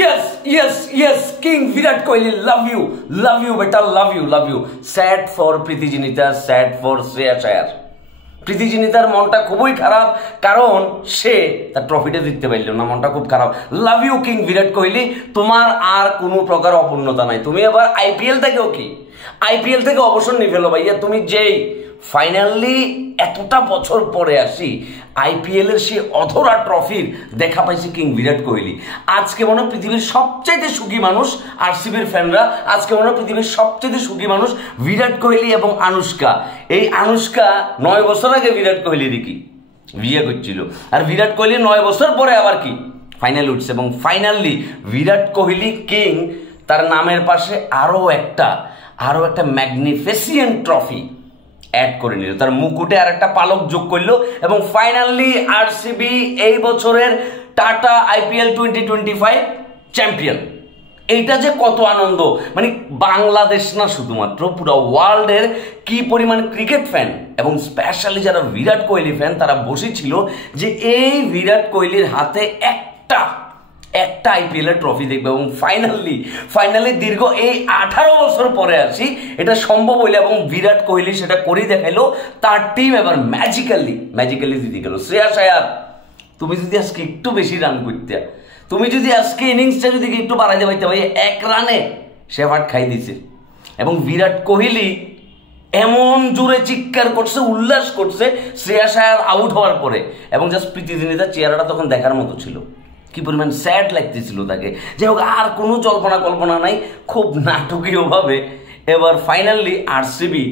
yes, yes, yes, King Virat Kohli, love you, beta, love you. Sad for Preeti Zinita, sad for Shreyas Iyer. প্রীতি জিনিতার মনটা খুবই খারাপ, কারণ সে তার ট্রফিটা জিততে পারল না, মনটা খুব খারাপ। লাভ ইউ কিং বিরাট কোহলি, তোমার আর কোনো প্রকার অপূর্ণতা নাই। তুমি এবার আইপিএল থেকে অবসর নিয়ে ফেলো ভাইয়া। তুমি যেই ফাইনালি এতটা বছর পরে আসি আইপিএল এর সেই অধরা ট্রফির দেখা পাইছি কিং বিরাট কোহলি। আজকে মনে হয় পৃথিবীর সবচাইতে সুখী মানুষ আরসিবির ফ্যানরা, আজকে মনে হয় পৃথিবীর সবচাইতে সুখী মানুষ বিরাট কোহলি এবং আনুষ্কা। এই আনুষ্কা 9 বছর আগে বিরাট কোহলির কি বিয়ে করছিল, আর বিরাট কোহলি 9 বছর পরে আবার কি ফাইনাল উঠছে, এবং ফাইনালি বিরাট কোহলি কিং তার নামের পাশে আরো একটা ম্যাগনিফিসিয়েন্ট ট্রফি অ্যাড করে নিল, তার মুকুটে আর একটা পালক যোগ করলো, এবং ফাইনালি আরসিবি এই বছরের টাটা আইপিএল 2025 চ্যাম্পিয়ন। এইটা যে কত আনন্দ, মানে বাংলাদেশ না শুধুমাত্র পুরো ওয়ার্ল্ডের কি পরিমাণ ক্রিকেট ফ্যান এবং স্পেশালি যারা বিরাট কোহলি ফ্যান তারা বসেছিল যে এই বিরাট কোহলির হাতে একটা আইপিএল এর ট্রফি দেখবে। এবং ফাইনালি দীর্ঘ এই 18 বছর পরে আসি এটা সম্ভব হইলো, এবং বিরাট কোহলি সেটা করেই দেখাইলো। তার টিম এবার ম্যাজিক্যালি জিতে গেল। শ্রেয়াস আয়ার, তুমি যদি আজকে একটু বেশি রান করতে, তুমি যদি আজকে ইনিংসটা যদি একটু বাড়াইতে পারতে ভাই, 1 রানে সে ফাট খাই দিছে। এবং বিরাট কোহলি এমন জোরে চিৎকার করছে, উল্লাস করছে শ্রেয়াস আয়ার আউট হওয়ার পরে, এবং জাস্ট প্রীতি জিনিতার চেহারাটা তখন দেখার মতো ছিল, কি পরিমাণ স্যাড লাগতেছিল তাকে। যাই হোক, আর কোনো কল্পনা নাই, খুব নাটকীয়ভাবে এবার ফাইনালি আরসিবি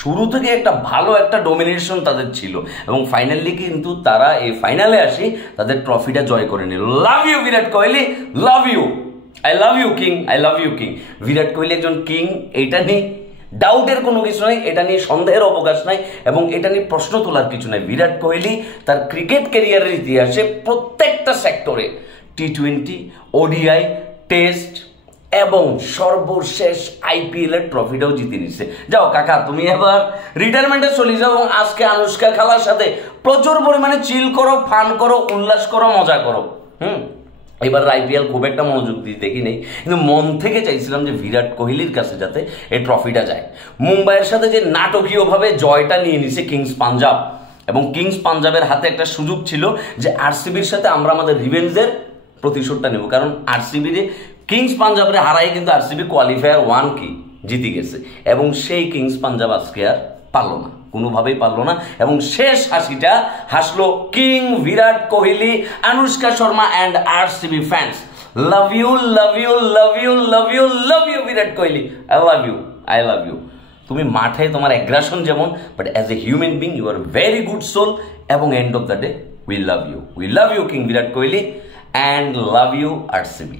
শুরু থেকে একটা ভালো একটা ডোমিনেশন তাদের ছিল, এবং ফাইনালি কিন্তু তারা এই ফাইনালে আসি তাদের ট্রফিটা জয় করে নিল। Love you Virat Kohli, love you, I love you king. Virat Kohli একজন কিং, এইটা নিয়ে ডাউটের কোনো কিছু নাই, এটা নিয়ে সন্দেহের অবকাশ নাই, এবং এটা নিয়ে প্রশ্ন তোলার কিছু নাই। বিরাট কোহলি তার ক্রিকেট ক্যারিয়ারের ইতিহাসে প্রত্যেকটা সেক্টরে টি20, ওডিআই, টেস্ট এবং সর্বশেষ আইপিএল এর ট্রফিটাও জিতে নিচ্ছে। যাও কাকা, তুমি এবার রিটায়ারমেন্টে চলে যাও, এবং আজকে আনুষ্কা খালার সাথে প্রচুর পরিমাণে চিল করো, ফান করো, উল্লাস করো, মজা করো। এবার আইপিএল খুব একটা মনোযোগ দিয়ে দেখি নেই, কিন্তু মন থেকে চাইছিলাম যে বিরাট কোহলির কাছে যাতে এই ট্রফিটা যায়। মুম্বাইয়ের সাথে যে নাটকীয়ভাবে জয়টা নিয়ে নিছে কিংস পাঞ্জাব, এবং কিংস পাঞ্জাবের হাতে একটা সুযোগ ছিল যে আরসিবির সাথে আমরা আমাদের রিভেঞ্জের প্রতিশোধটা নেব, কারণ আরসিবির কিংস পাঞ্জাবের হারাই কিন্তু আরসিবি কোয়ালিফায়ার 1 কি জিতে গেছে, এবং সেই কিংস পাঞ্জাব আজকে আর পারলো না, কোনোভাবেই পারলো না। এবং শেষ হাসিটা হাসলো king Virat Kohli, Anushka Sharma and RCB fans. Love you Virat Kohli, I love you. তুমি মাঠে তোমার অ্যাগ্রাসন যেমন, but as a human being you are very good soul, এবং end of the day we love you king Virat Kohli and love you RCB.